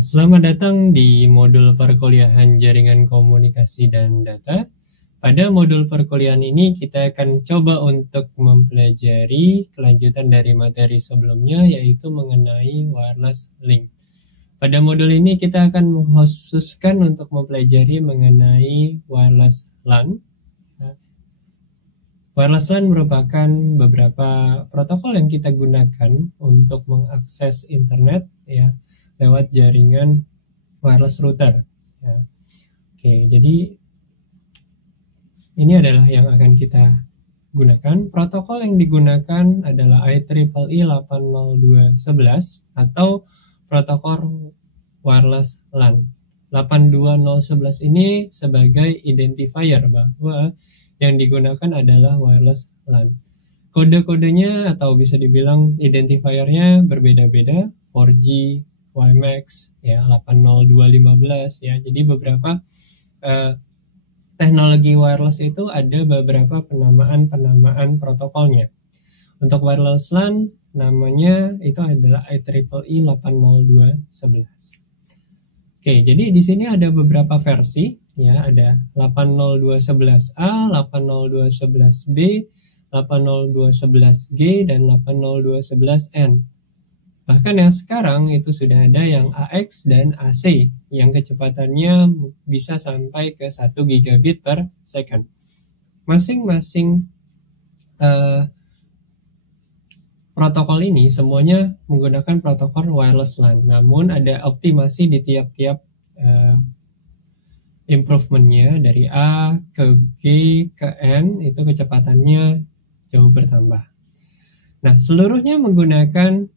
Selamat datang di modul perkuliahan Jaringan Komunikasi dan Data. Pada modul perkuliahan ini kita akan coba untuk mempelajari kelanjutan dari materi sebelumnya, yaitu mengenai wireless link. Pada modul ini kita akan mengkhususkan untuk mempelajari mengenai wireless LAN. Wireless LAN merupakan beberapa protokol yang kita gunakan untuk mengakses internet ya lewat jaringan wireless router ya. Oke, jadi ini adalah yang akan kita gunakan. Protokol yang digunakan adalah IEEE 802.11 atau protokol wireless LAN. 82011 ini sebagai identifier bahwa yang digunakan adalah wireless LAN. Kode-kodenya atau bisa dibilang identifiernya berbeda-beda, 4G, WiMAX, ya 802.15 ya. Jadi beberapa teknologi wireless itu ada beberapa penamaan protokolnya. Untuk wireless LAN namanya itu adalah IEEE 802.11. Oke, jadi di sini ada beberapa versi ya, ada 802.11a, 802.11b, 802.11g dan 802.11n. Bahkan yang sekarang itu sudah ada yang AX dan AC yang kecepatannya bisa sampai ke 1 gigabit per second. Masing-masing protokol ini semuanya menggunakan protokol wireless LAN, namun ada optimasi di tiap-tiap improvementnya dari A ke G ke N, itu kecepatannya jauh bertambah. Nah, seluruhnya menggunakan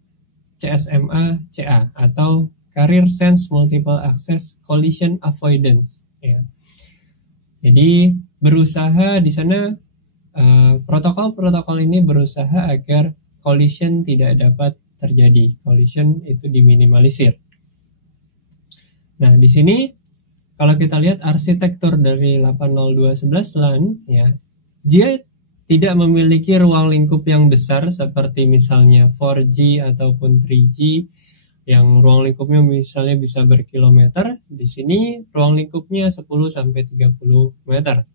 CSMA CA atau Carrier Sense Multiple Access Collision Avoidance ya. Jadi berusaha di sana protokol ini berusaha agar collision tidak dapat terjadi. Collision itu diminimalisir. Nah, di sini kalau kita lihat arsitektur dari 802.11 LAN ya, dia tidak memiliki ruang lingkup yang besar seperti misalnya 4G ataupun 3G yang ruang lingkupnya misalnya bisa berkilometer. Di sini ruang lingkupnya 10 sampai 30 meter.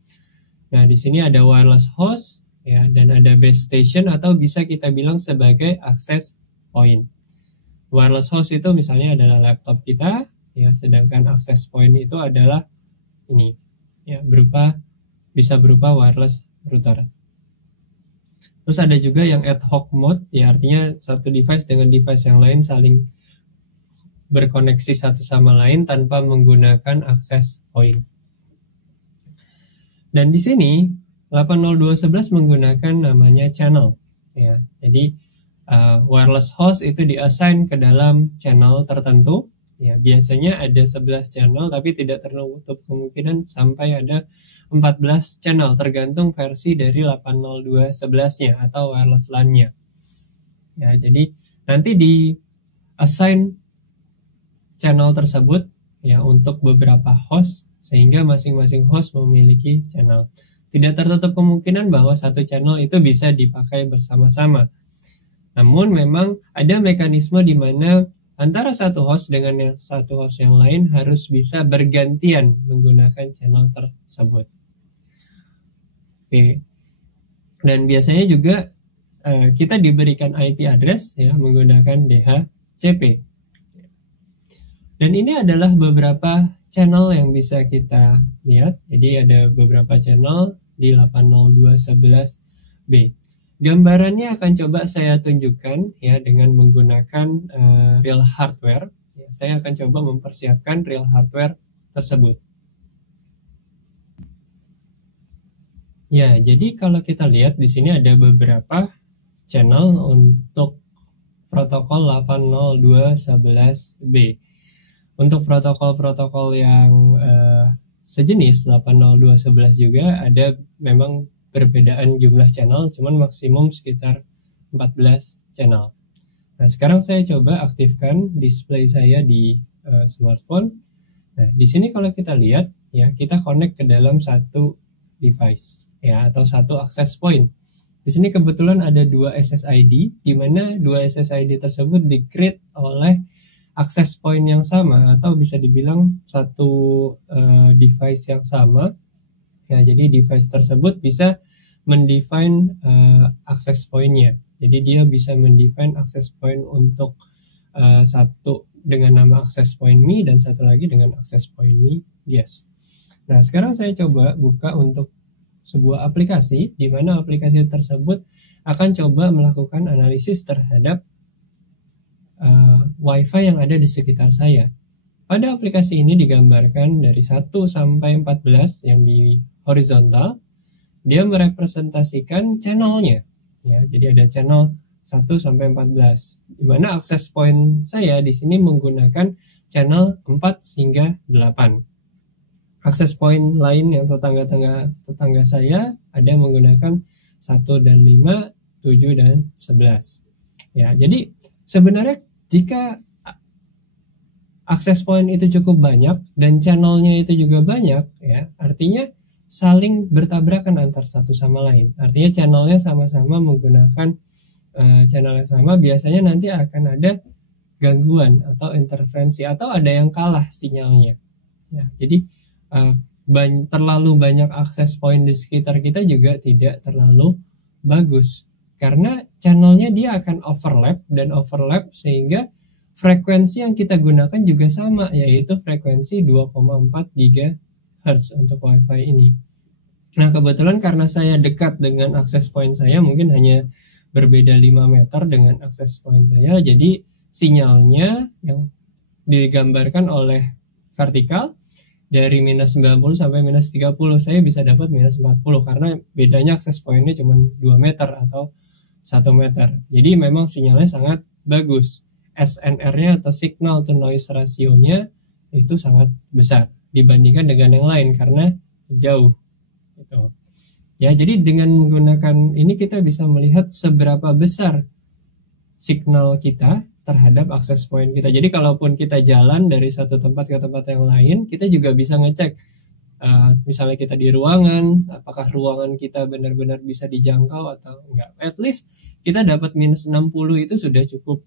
Nah, di sini ada wireless host ya, dan ada base station atau bisa kita bilang sebagai access point. Wireless host itu misalnya adalah laptop kita ya, sedangkan access point itu adalah ini ya, bisa berupa wireless router. Terus ada juga yang ad hoc mode ya, artinya satu device dengan device yang lain saling berkoneksi satu sama lain tanpa menggunakan access point. Dan di sini 802.11 menggunakan namanya channel ya. Jadi wireless host itu diassign ke dalam channel tertentu ya. Biasanya ada 11 channel, tapi tidak tertutup kemungkinan sampai ada 14 channel tergantung versi dari 802.11-nya atau wireless LAN-nya. Ya, jadi nanti di assign channel tersebut ya untuk beberapa host sehingga masing-masing host memiliki channel. Tidak tertutup kemungkinan bahwa satu channel itu bisa dipakai bersama-sama. Namun memang ada mekanisme di mana antara satu host dengan satu host yang lain harus bisa bergantian menggunakan channel tersebut. Oke. Dan biasanya juga kita diberikan IP address ya menggunakan DHCP. Dan ini adalah beberapa channel yang bisa kita lihat. Jadi ada beberapa channel di 802.11b. Gambarannya akan coba saya tunjukkan ya dengan menggunakan real hardware. Ya, saya akan coba mempersiapkan real hardware tersebut. Ya, jadi kalau kita lihat di sini ada beberapa channel untuk protokol 802.11b. Untuk protokol-protokol yang sejenis 802.11 juga ada memang perbedaan jumlah channel, cuman maksimum sekitar 14 channel. Nah, sekarang saya coba aktifkan display saya di smartphone. Nah, di sini kalau kita lihat ya, kita connect ke dalam satu device ya atau satu access point. Di sini kebetulan ada 2 SSID di mana 2 SSID tersebut di-create oleh access point yang sama atau bisa dibilang satu device yang sama. Ya, jadi device tersebut bisa mendefine access point-nya. Jadi dia bisa mendefine access point untuk satu dengan nama access point me dan satu lagi dengan access point me guest. Nah, sekarang saya coba buka untuk sebuah aplikasi di mana aplikasi tersebut akan coba melakukan analisis terhadap Wi-Fi yang ada di sekitar saya. Pada aplikasi ini digambarkan dari 1 sampai 14 yang di horizontal, dia merepresentasikan channelnya. Ya, jadi ada channel 1 sampai 14. Di mana akses point saya di sini menggunakan channel 4 hingga 8. Akses point lain yang tetangga saya ada yang menggunakan 1 dan 5, 7 dan 11. Ya, jadi sebenarnya jika akses point itu cukup banyak dan channelnya itu juga banyak, ya artinya saling bertabrakan antar satu sama lain. Artinya channelnya sama-sama menggunakan channel yang sama, biasanya nanti akan ada gangguan atau interferensi atau ada yang kalah sinyalnya. Ya, jadi terlalu banyak akses point di sekitar kita juga tidak terlalu bagus karena channelnya dia akan overlap sehingga frekuensi yang kita gunakan juga sama, yaitu frekuensi 2,4 GHz untuk Wi-Fi ini. Nah, kebetulan karena saya dekat dengan akses point saya, mungkin hanya berbeda 5 meter dengan akses point saya, jadi sinyalnya yang digambarkan oleh vertikal dari minus 90 sampai minus 30, saya bisa dapat minus 40 karena bedanya akses pointnya cuma 2 meter atau 1 meter. Jadi memang sinyalnya sangat bagus. SNR-nya atau signal to noise ratio-nya itu sangat besar dibandingkan dengan yang lain karena jauh gitu. Ya, jadi dengan menggunakan ini kita bisa melihat seberapa besar signal kita terhadap akses point kita. Jadi kalaupun kita jalan dari satu tempat ke tempat yang lain, kita juga bisa ngecek misalnya kita di ruangan, apakah ruangan kita benar-benar bisa dijangkau atau enggak. At least kita dapat minus 60 itu sudah cukup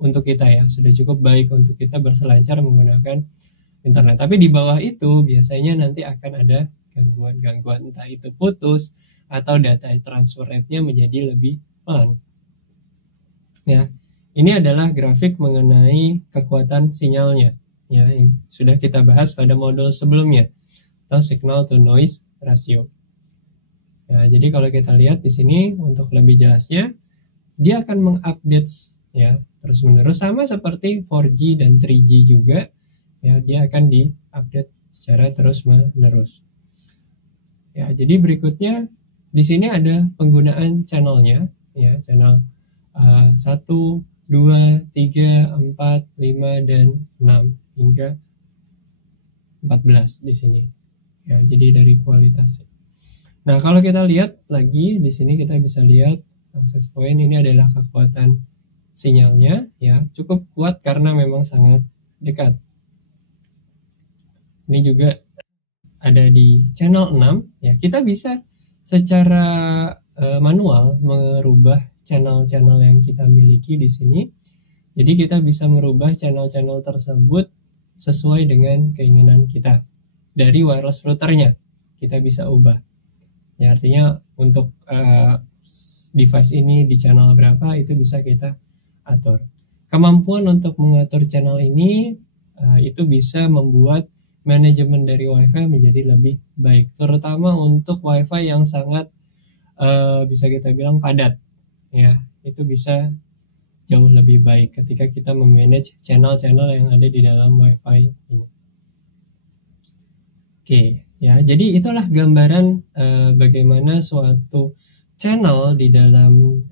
untuk kita, ya sudah cukup baik untuk kita berselancar menggunakan internet. Tapi di bawah itu biasanya nanti akan ada gangguan entah itu putus atau data transfer rate-nya menjadi lebih pelan. Ya, ini adalah grafik mengenai kekuatan sinyalnya, ya yang sudah kita bahas pada modul sebelumnya atau signal to noise ratio. Ya, jadi kalau kita lihat di sini untuk lebih jelasnya, dia akan mengupdate ya terus-menerus sama seperti 4G dan 3G juga, ya dia akan diupdate secara terus-menerus. Ya, jadi berikutnya di sini ada penggunaan channelnya, ya channel 1, 2, 3, 4, 5 dan 6 hingga 14 di sini. Ya, jadi dari kualitasnya. Nah, kalau kita lihat lagi di sini kita bisa lihat akses point ini adalah kekuatan sinyalnya, ya cukup kuat karena memang sangat dekat. Ini juga ada di channel 6, ya kita bisa secara manual merubah channel-channel yang kita miliki di sini. Jadi kita bisa merubah channel-channel tersebut sesuai dengan keinginan kita. Dari wireless routernya kita bisa ubah. Ya artinya untuk device ini di channel berapa itu bisa kita atur. Kemampuan untuk mengatur channel ini itu bisa membuat manajemen dari WiFi menjadi lebih baik, terutama untuk WiFi yang sangat bisa kita bilang padat. Ya, itu bisa jauh lebih baik ketika kita memanage channel-channel yang ada di dalam WiFi ini. Oke, ya, jadi itulah gambaran bagaimana suatu channel di dalam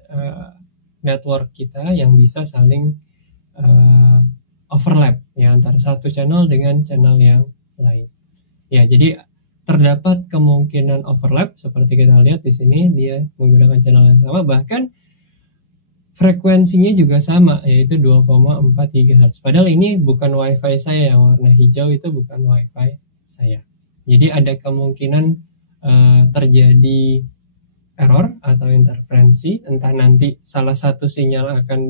network kita yang bisa saling overlap ya antara satu channel dengan channel yang lain. Ya, jadi terdapat kemungkinan overlap seperti kita lihat di sini, dia menggunakan channel yang sama, bahkan frekuensinya juga sama, yaitu 2,4 GHz. Padahal ini bukan WiFi saya, yang warna hijau itu bukan WiFi saya. Jadi ada kemungkinan terjadi error atau interferensi, entah nanti salah satu sinyal akan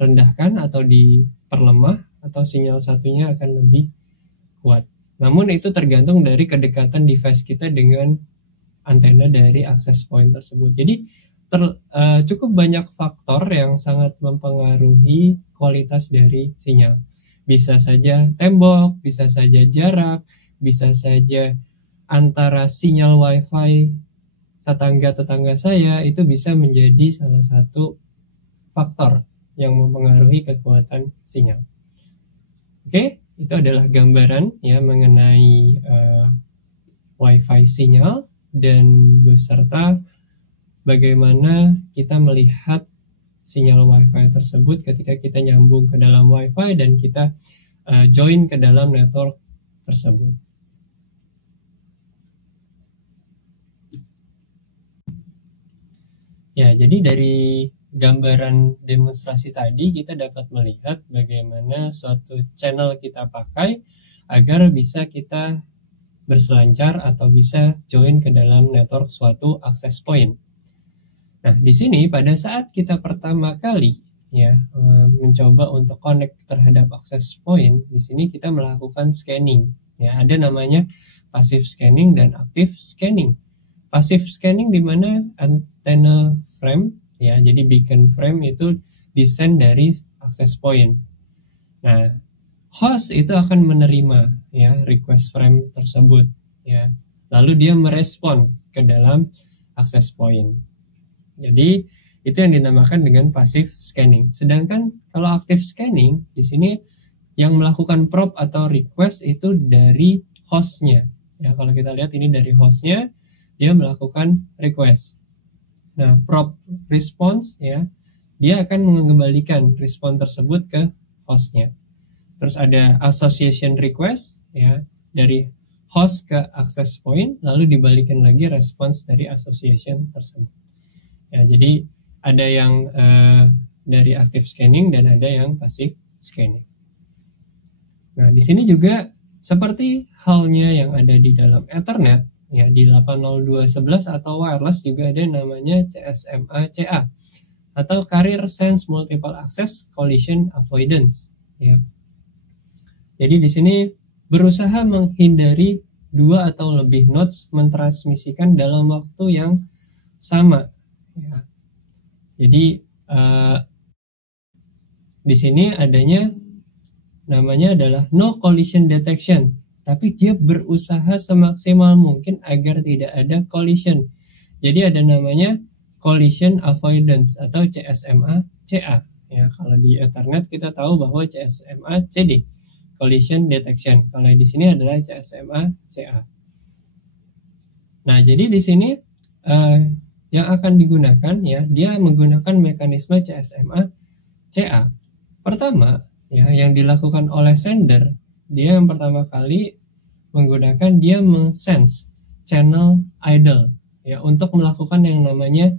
direndahkan atau diperlemah, atau sinyal satunya akan lebih kuat. Namun itu tergantung dari kedekatan device kita dengan antena dari access point tersebut. Jadi cukup banyak faktor yang sangat mempengaruhi kualitas dari sinyal. Bisa saja tembok, bisa saja jarak, bisa saja antara sinyal WiFi tetangga-tetangga saya, itu bisa menjadi salah satu faktor yang mempengaruhi kekuatan sinyal. Oke, itu adalah gambaran ya mengenai WiFi sinyal dan beserta bagaimana kita melihat sinyal WiFi tersebut ketika kita nyambung ke dalam WiFi dan kita join ke dalam network tersebut. Ya, jadi dari gambaran demonstrasi tadi kita dapat melihat bagaimana suatu channel kita pakai agar bisa kita berselancar atau bisa join ke dalam network suatu access point. Nah, di sini pada saat kita pertama kali ya mencoba untuk connect terhadap access point, di sini kita melakukan scanning. Ya, ada namanya passive scanning dan active scanning. Passive scanning di mana antena frame ya, jadi beacon frame itu disend dari access point. Nah, host itu akan menerima ya request frame tersebut ya. Lalu dia merespon ke dalam access point. Jadi itu yang dinamakan dengan passive scanning. Sedangkan kalau active scanning di sini yang melakukan probe atau request itu dari hostnya. Ya, kalau kita lihat ini dari hostnya, dia melakukan request. Nah, probe response ya, dia akan mengembalikan respon tersebut ke hostnya. Terus ada association request ya, dari host ke access point, lalu dibalikin lagi respons dari association tersebut. Ya, jadi ada yang dari active scanning dan ada yang passive scanning. Nah, di sini juga seperti halnya yang ada di dalam Ethernet, ya di 802.11 atau wireless juga ada namanya CSMA-CA atau Carrier Sense Multiple Access Collision Avoidance. Ya. Jadi di sini berusaha menghindari dua atau lebih nodes mentransmisikan dalam waktu yang sama. Ya. Jadi di sini adanya namanya adalah no collision detection, tapi dia berusaha semaksimal mungkin agar tidak ada collision. Jadi ada namanya collision avoidance atau CSMA-CA. Ya, kalau di Ethernet kita tahu bahwa CSMA-CD, collision detection. Kalau di sini adalah CSMA-CA. Nah, jadi di sini yang akan digunakan ya, dia menggunakan mekanisme CSMA-CA. Pertama, ya, yang dilakukan oleh sender, dia yang pertama kali menggunakan dia mensense channel idle ya untuk melakukan yang namanya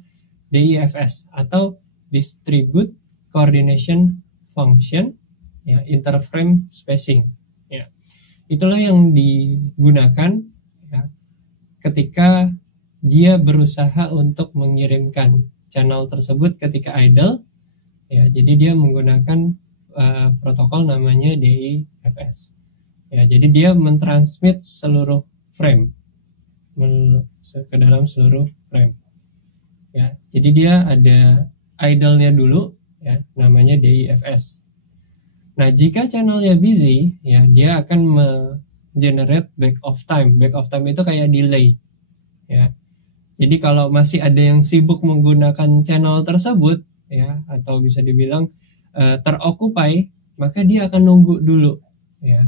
DIFS atau Distribute Coordination Function ya, interframe spacing ya. Itulah yang digunakan ya, ketika dia berusaha untuk mengirimkan channel tersebut ketika idle ya. Jadi dia menggunakan protokol namanya DIFS. Ya, jadi dia mentransmit seluruh frame ke dalam seluruh frame. Ya, jadi dia ada idle-nya dulu ya, namanya DIFS. Nah, jika channelnya busy ya, dia akan generate back of time. Back of time itu kayak delay. Ya. Jadi kalau masih ada yang sibuk menggunakan channel tersebut ya, atau bisa dibilang terokupai, maka dia akan nunggu dulu ya.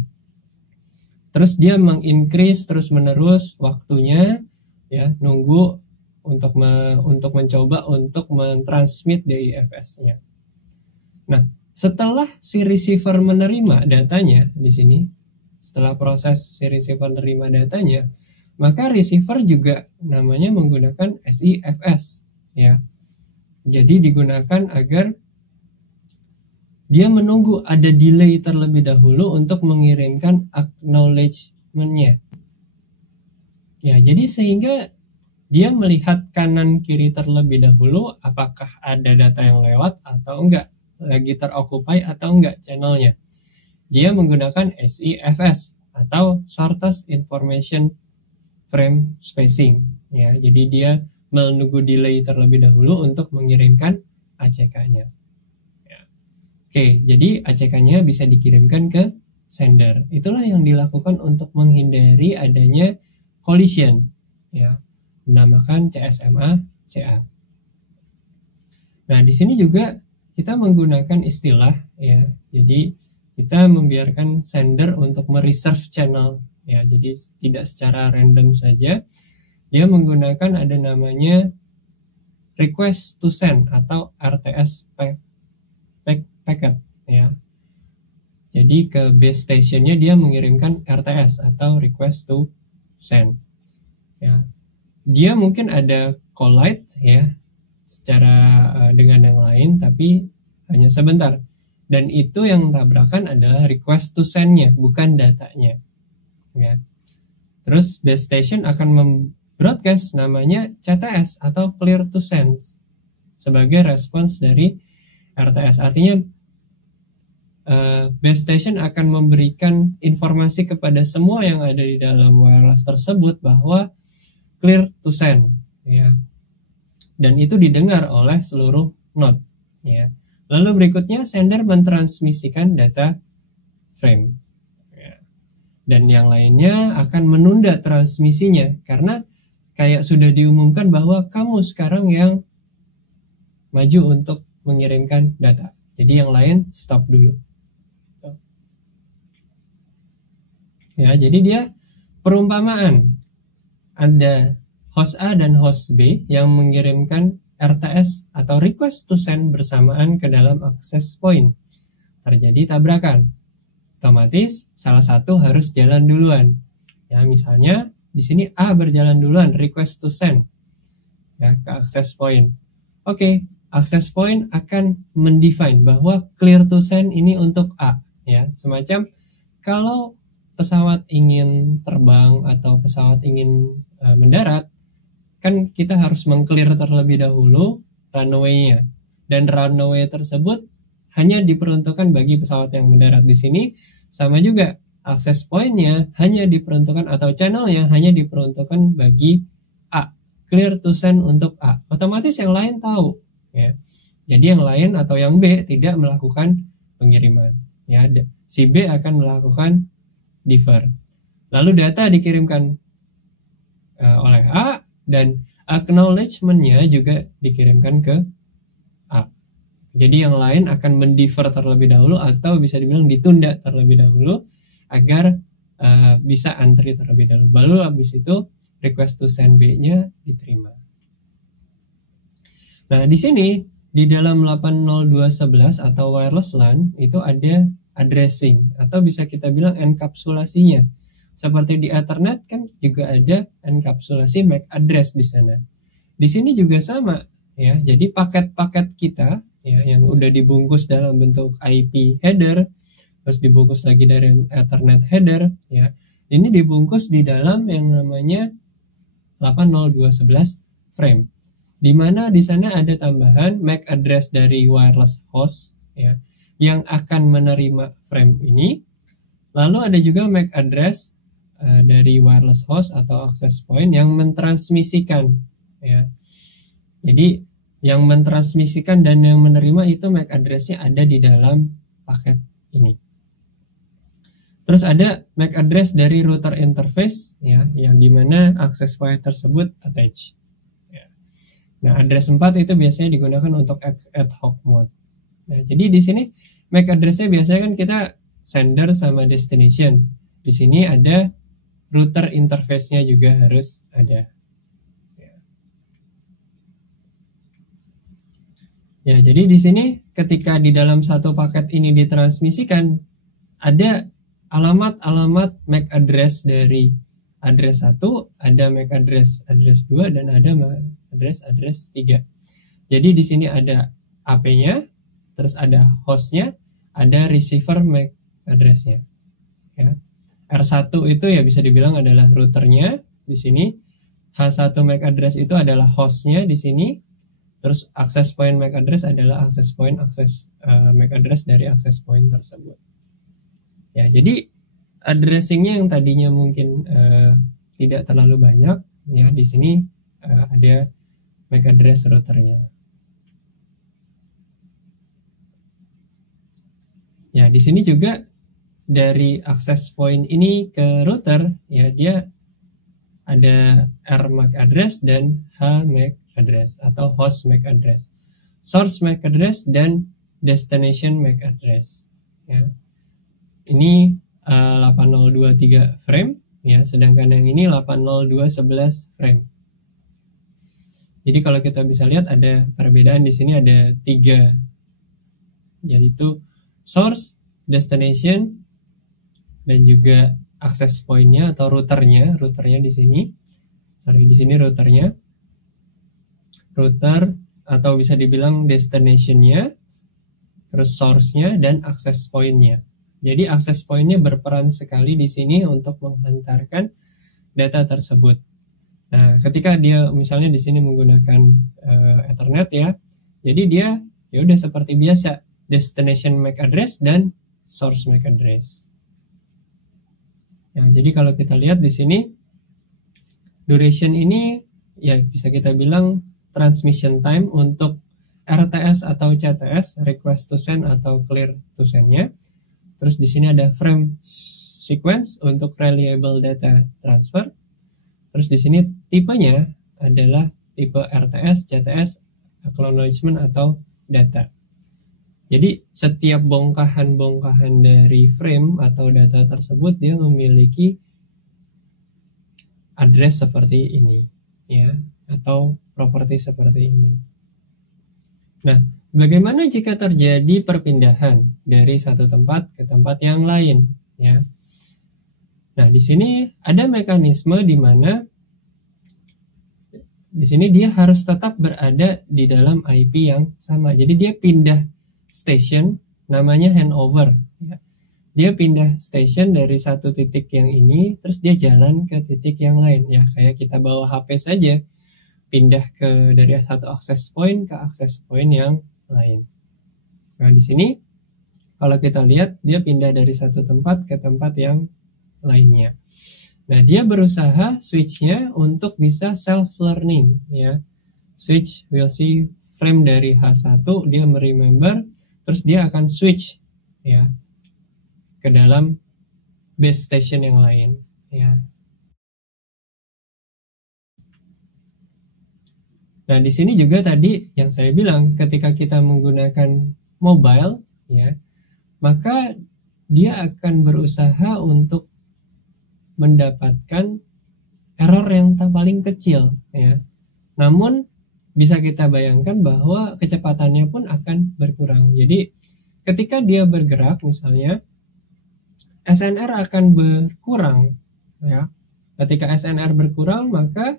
Terus dia mengincrease terus menerus waktunya ya, nunggu untuk mencoba untuk mentransmit DIFS-nya. Nah, setelah si receiver menerima datanya di sini, setelah proses si receiver menerima datanya, maka receiver juga namanya menggunakan SIFS ya. Jadi digunakan agar dia menunggu ada delay terlebih dahulu untuk mengirimkan acknowledgement-nya. Ya, jadi sehingga dia melihat kanan kiri terlebih dahulu apakah ada data yang lewat atau enggak. lagi teroccupy atau enggak channelnya. Dia menggunakan SIFS atau Shortest Information Frame Spacing ya. Jadi dia menunggu delay terlebih dahulu untuk mengirimkan ACK-nya. Ya. Oke, jadi ACK-nya bisa dikirimkan ke sender. Itulah yang dilakukan untuk menghindari adanya collision ya. Dinamakan CSMA-CA. Nah, di sini juga kita menggunakan istilah ya. Jadi kita membiarkan sender untuk mereserve channel ya. Jadi tidak secara random saja. Dia menggunakan ada namanya request to send atau RTS packet ya. Jadi ke base stationnya dia mengirimkan RTS atau request to send ya. Dia mungkin ada collide ya secara dengan yang lain, tapi hanya sebentar. Dan itu yang tabrakan adalah request to send-nya, bukan datanya. Ya. Terus base station akan broadcast namanya CTS atau clear to send sebagai respons dari RTS. Artinya base station akan memberikan informasi kepada semua yang ada di dalam wireless tersebut bahwa clear to send ya. Dan itu didengar oleh seluruh node ya. Lalu berikutnya sender mentransmisikan data frame ya. Dan yang lainnya akan menunda transmisinya karena kayak sudah diumumkan bahwa kamu sekarang yang maju untuk mengirimkan data. Jadi yang lain stop dulu. Ya, jadi dia perumpamaan. Ada host A dan host B yang mengirimkan RTS atau request to send bersamaan ke dalam access point. Terjadi tabrakan. Otomatis salah satu harus jalan duluan. Ya, misalnya di sini A berjalan duluan, request to send ya, ke access point. Oke, access point akan mendefine bahwa clear to send ini untuk A. Ya, semacam kalau pesawat ingin terbang atau pesawat ingin mendarat, kan kita harus mengclear terlebih dahulu runway-nya. Dan runway tersebut hanya diperuntukkan bagi pesawat yang mendarat. Di sini sama juga. Access point-nya hanya diperuntukkan atau channel-nya hanya diperuntukkan bagi A. Clear to send untuk A. Otomatis yang lain tahu. Ya. Jadi yang lain atau yang B tidak melakukan pengiriman. Ya. Si B akan melakukan defer. Lalu data dikirimkan oleh A dan acknowledgement-nya juga dikirimkan ke A. Jadi yang lain akan mendefer terlebih dahulu atau bisa dibilang ditunda terlebih dahulu agar bisa antri terlebih dahulu. Baru habis itu request to send B-nya diterima. Nah, di sini di dalam 802.11 atau wireless LAN itu ada addressing atau bisa kita bilang enkapsulasinya. Seperti di Ethernet kan juga ada enkapsulasi MAC address di sana. Di sini juga sama ya. Jadi paket-paket kita ya yang udah dibungkus dalam bentuk IP header, terus dibungkus lagi dari Ethernet header ya. Ini dibungkus di dalam yang namanya 802.11 frame. Di mana di sana ada tambahan MAC address dari wireless host ya yang akan menerima frame ini. Lalu ada juga MAC address dari wireless host atau access point yang mentransmisikan ya. Jadi yang mentransmisikan dan yang menerima itu MAC address-nya ada di dalam paket ini. Terus ada MAC address dari router interface ya, yang dimana access point tersebut attach. Ya. Nah, address 4 itu biasanya digunakan untuk ad hoc mode. Nah, jadi di sini MAC address-nya biasanya kan kita sender sama destination. Di sini ada router interface-nya juga harus ada. Ya, jadi di sini ketika di dalam satu paket ini ditransmisikan ada alamat-alamat MAC address dari address 1, ada MAC address 2 dan ada MAC address 3. Jadi di sini ada AP-nya, terus ada host-nya, ada receiver MAC address-nya. Ya. R1 itu ya bisa dibilang adalah routernya di sini. H1 MAC address itu adalah host-nya di sini. Terus access point MAC address adalah access point MAC address dari access point tersebut. Ya, jadi addressingnya yang tadinya mungkin tidak terlalu banyak, ya di sini ada MAC address routernya. Ya, di sini juga dari access point ini ke router, ya dia ada R MAC address dan H MAC address atau host MAC address, source MAC address dan destination MAC address. Ya. Ini 8023 frame, ya, sedangkan yang ini 80211 frame. Jadi kalau kita bisa lihat ada perbedaan di sini ada 3. Jadi itu source, destination, dan juga access point-nya atau routernya di sini. Di sini routernya. Router atau bisa dibilang destination-nya, terus source-nya dan access point-nya. Jadi access point-nya berperan sekali di sini untuk menghantarkan data tersebut. Nah, ketika dia misalnya di sini menggunakan Ethernet ya, jadi dia ya udah seperti biasa, destination MAC address dan source MAC address. Ya, jadi kalau kita lihat di sini duration ini ya bisa kita bilang transmission time untuk RTS atau CTS, request to send atau clear to send-nya. Terus di sini ada frame sequence untuk reliable data transfer. Terus di sini tipenya adalah tipe RTS, CTS, acknowledgement atau data. Jadi setiap bongkahan-bongkahan dari frame atau data tersebut dia memiliki address seperti ini, ya, atau properti seperti ini. Nah, bagaimana jika terjadi perpindahan dari satu tempat ke tempat yang lain, ya? Nah, di sini ada mekanisme di mana di sini dia harus tetap berada di dalam IP yang sama. Jadi dia pindah station, namanya handover. Ya. Dia pindah station dari satu titik yang ini, terus dia jalan ke titik yang lain. Ya, kayak kita bawa HP saja, pindah dari satu access point ke access point yang lain. Nah, di sini kalau kita lihat dia pindah dari satu tempat ke tempat yang lainnya. Nah, dia berusaha switch-nya untuk bisa self-learning, ya. Switch will see frame dari H1, dia meremember, terus dia akan switch, ya, ke dalam base station yang lain, ya. Nah, di sini juga tadi yang saya bilang, ketika kita menggunakan mobile, ya, maka dia akan berusaha untuk mendapatkan error yang paling kecil, ya. Namun bisa kita bayangkan bahwa kecepatannya pun akan berkurang. Jadi ketika dia bergerak misalnya SNR akan berkurang, ya. Ketika SNR berkurang maka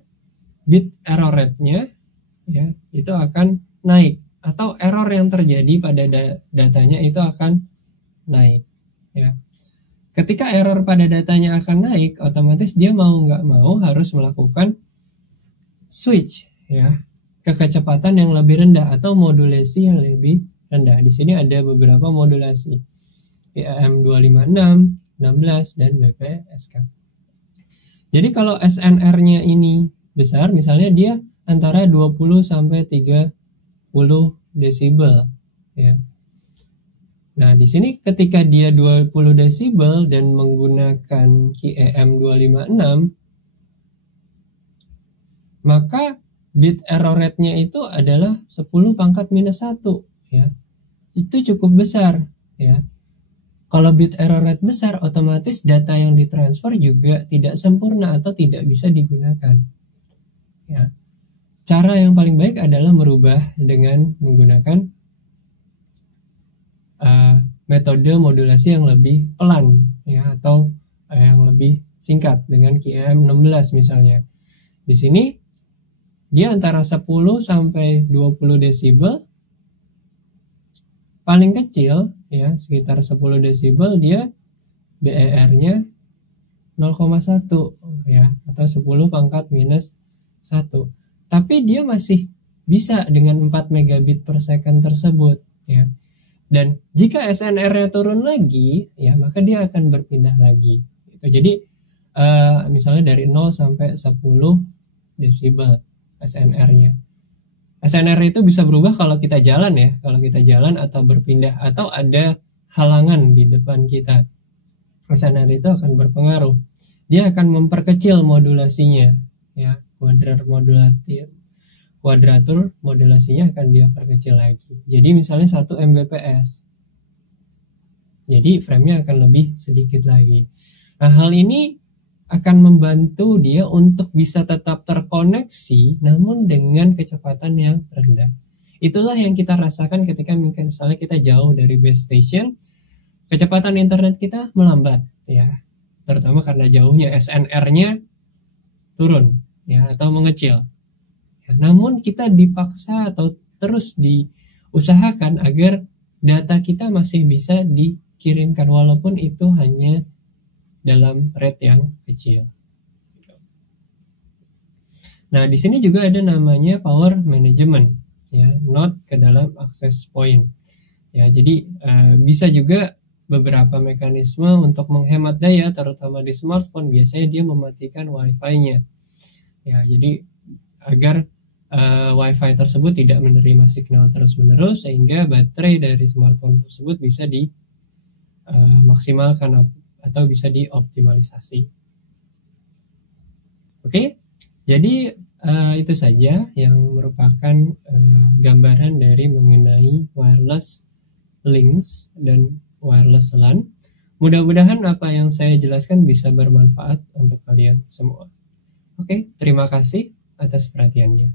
bit error rate-nya, ya, itu akan naik atau error yang terjadi pada datanya itu akan naik, ya. Ketika error pada datanya akan naik, otomatis dia mau nggak mau harus melakukan switch, ya, ke kecepatan yang lebih rendah atau modulasi yang lebih rendah. Di sini ada beberapa modulasi, PAM 256, 16, dan BPSK. Jadi kalau SNR-nya ini besar, misalnya dia antara 20 sampai 30 desibel, ya. Nah, di sini ketika dia 20 desibel dan menggunakan QEM 256, maka bit error rate-nya itu adalah 10 pangkat minus 1, ya. Itu cukup besar, ya. Kalau bit error rate besar, otomatis data yang ditransfer juga tidak sempurna atau tidak bisa digunakan, ya. Cara yang paling baik adalah merubah dengan menggunakan metode modulasi yang lebih pelan, ya, atau yang lebih singkat dengan QEM 16 misalnya. Di sini dia antara 10 sampai 20 desibel. Paling kecil, ya, sekitar 10 desibel dia BER-nya 0,1, ya, atau 10 pangkat minus 1. Tapi dia masih bisa dengan 4 megabit per second tersebut ya. Dan jika SNR-nya turun lagi ya, maka dia akan berpindah lagi gitu. Jadi misalnya dari 0 sampai 10 desibel SNR-nya. SNR itu bisa berubah kalau kita jalan ya, kalau kita jalan atau berpindah atau ada halangan di depan kita. SNR itu akan berpengaruh. Dia akan memperkecil modulasinya ya, kuadratur modulasinya akan dia perkecil lagi. Jadi misalnya 1 Mbps. Jadi frame-nya akan lebih sedikit lagi. Nah, hal ini akan membantu dia untuk bisa tetap terkoneksi namun dengan kecepatan yang rendah. Itulah yang kita rasakan ketika misalnya kita jauh dari base station, kecepatan internet kita melambat ya. Terutama karena jauhnya, SNR-nya turun ya atau mengecil. Ya, namun kita dipaksa atau terus diusahakan agar data kita masih bisa dikirimkan walaupun itu hanya dalam rate yang kecil. Nah, di sini juga ada namanya power management, ya, node ke dalam access point. Ya, jadi bisa juga beberapa mekanisme untuk menghemat daya, terutama di smartphone. Biasanya dia mematikan WiFi-nya. Ya, jadi agar WiFi tersebut tidak menerima signal terus-menerus, sehingga baterai dari smartphone tersebut bisa dimaksimalkan atau bisa dioptimalisasi. Oke, jadi itu saja yang merupakan gambaran dari mengenai wireless links dan wireless LAN. Mudah-mudahan apa yang saya jelaskan bisa bermanfaat untuk kalian semua. Oke, terima kasih atas perhatiannya.